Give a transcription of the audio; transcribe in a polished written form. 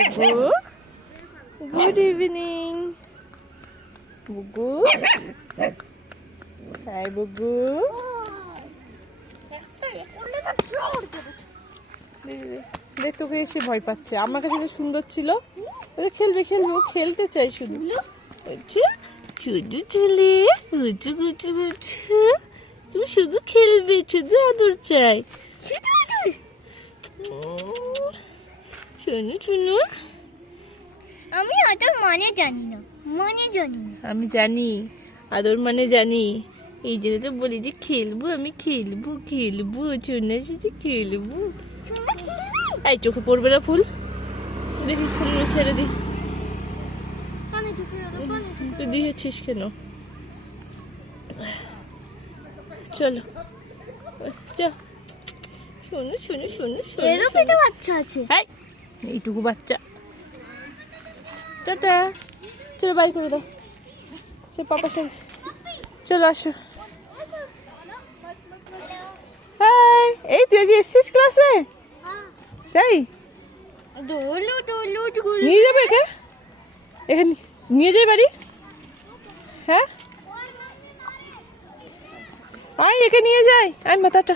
বুগু, good evening বুগু। High বুগু। দেখ তোকে এসে ভয় পাচ্ছে। আমার কাছে সুন্দর ছিল। খেলবে খেলবে, ও খেলতে চাই শুধু। শুধু ছেলে গুচু গুচু গুচু, তুমি শুধু খেলবে, শুধু আদর চাই, শুধু আদর। শোনো শোনো, আমি আদর মানে জানি না, আমি জানি আদর মানে জানি। এই জন্য তো বলি যে খেলবো, আমি খেলবো খেলবো, সোনার সাথে খেলবো। এই চোখে পড়বে না ফুল? দেখি ফুলগুলো ছেড়ে দি। তুই দিয়েছিস কেন? চলো চল। শোনো শোনো শোনো, এরও পেটে বাচ্চা আছে। হ্যাঁ এইটুকু বাচ্চা। টাটা, চলো বাই করে দাও। চল পাপার সাথে চলো, আসো। হাই, এই তুই আজ এসেছিস ক্লাসে? তাই দোলো দোলো নিয়ে যাবে একে? এখানে নিয়ে যাই বাড়ি? হ্যাঁ আয়, একে নিয়ে যাই। আয় মাথাটা।